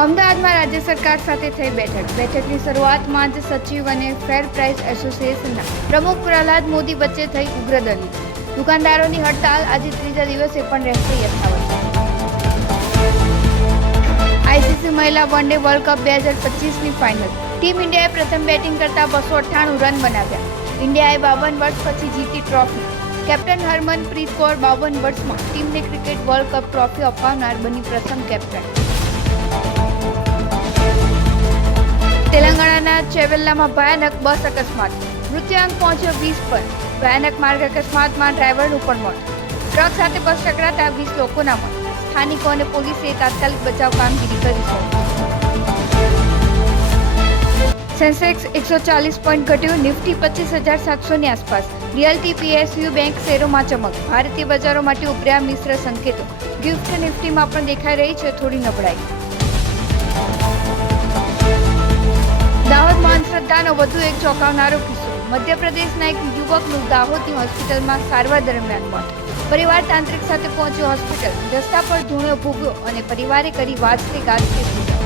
અમદાવાદમાં રાજ્ય સરકાર સાથે થઈ બેઠકની શરૂઆતમાં જ સચિવ અને ફેર પ્રાઇસ એસોસિએશનના પ્રમુખ પ્રહલાદ મોદી વચ્ચે થઈ ઉગ્ર દલીલ. દુકાનદારોની હડતાલ આજે ત્રીજા દિવસે પણ રહેશે યથાવત. આઈસીસી મહિલા વન ડે વર્લ્ડ કપ 2025ની ફાઇનલ. ટીમ ઇન્ડિયાએ પ્રથમ બેટિંગ કરતા 298 રન બનાવ્યા. ઇન્ડિયાએ 52 વર્ષ પછી જીતી ટ્રોફી. કેપ્ટન હરમનપ્રીત કૌર 52 વર્ષમાં ટીમને ક્રિકેટ વર્લ્ડ કપ ટ્રોફી અપાવનાર બની પ્રથમ કેપ્ટન. તેલંગાણાના ચેવેલ્લામાં ભયાનક બસ અકસ્માત. મૃત્યુઆંક પહોંચ્યો 20 પર. ભયાનક માર્ગ અકસ્માતમાં ડ્રાઈવરનું પણ મોત. ટ્રક સાથે બસ ટકરાતા 20 લોકોના મોત. સ્થાનિકો અને પોલીસે તાત્કાલિક બચાવ કામગીરી કરી છે. સેન્સેક્સ 140 પોઈન્ટ ઘટ્યું. નિફ્ટી 25,700ની આસપાસ. રિયલ્ટી પીએસયુ બેંક શેરોમાં ચમક. ભારતીય બજારો માટે ઉભર્યા મિશ્ર સંકેતો. ગિફ્ટ નિફ્ટીમાં પણ દેખાઈ રહી છે થોડી નબળાઈ. દાહોદમાં અંધશ્રદ્ધાનો વધુ એક ચોંકાવનારો કિસ્સો. મધ્યપ્રદેશના એક યુવકનું દાહોદની હોસ્પિટલમાં સારવાર દરમિયાન મોત. પરિવાર તાંત્રિક સાથે પહોંચ્યો હોસ્પિટલ. રસ્તા પર ધૂણો ભૂગ્યો અને પરિવારે કરી વાજતે ગાજતે પૂજા.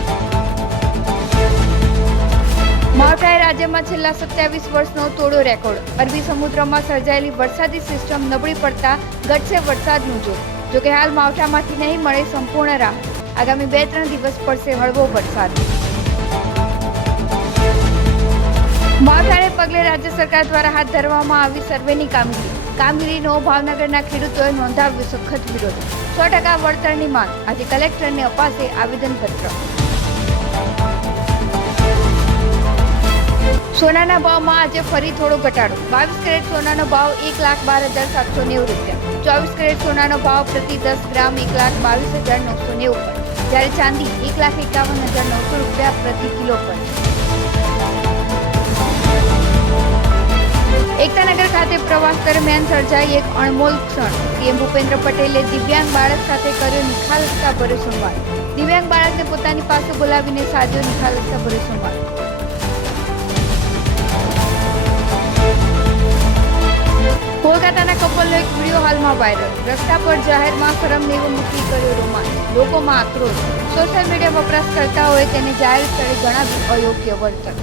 માવઠાએ રાજ્યમાં છેલ્લા 27 વર્ષનો તોડો રેકોર્ડ. અરબી સમુદ્રમાં સર્જાયેલી વરસાદી સિસ્ટમ નબળી પડતા ઘટશે વરસાદનું જોર. જોકે હાલ માવઠામાંથી નહીં મળે સંપૂર્ણ રાહત. આગામી 2-3 દિવસ પડશે હળવો વરસાદ. માવઠાને પગલે રાજ્ય સરકાર દ્વારા હાથ ધરવામાં આવી સર્વેની કામગીરીનો ભાવનગરના ખેડૂતોએ નોંધાવ્યો સખત વિરોધ. 100% વળતરની માંગ. આજે કલેક્ટરને અપાશે આવેદનપત્ર. સોનાના ભાવમાં આજે ફરી થોડો ઘટાડો. 22 કેરેટ સોનાનો ભાવ 1,12,790 રૂપિયા. 24 કેરેટ સોનાનો ભાવ પ્રતિ 10 ગ્રામ 1,22,990 પર. જ્યારે ચાંદી 1,51,900 રૂપિયા પ્રતિ કિલો પર. એકતાનગર ખાતે પ્રવાસ દરમિયાન સર્જાઈ એક અણમોલ ક્ષણ. સીએમ ભૂપેન્દ્ર પટેલે દિવ્યાંગ બાળક સાથે કર્યો નિખાલસતાભર્યો સંવાદ. દિવ્યાંગ બાળકને પોતાની પાસે બોલાવીને સાધ્યો નિખાલસતાભર્યો સંવાદ. કોલકાતાના કપલનો એક વિડીયો હાલમાં વાયરલ. રસ્તા પર જાહેરમાં શરમનેવો મૂકી કર્યો રોમાંચ. લોકોમાં આક્રોશ. સોશિયલ મીડિયા વપરાશકર્તાઓએ તેને જાહેર સ્થળે ગણાવ્યું અયોગ્ય વર્તન.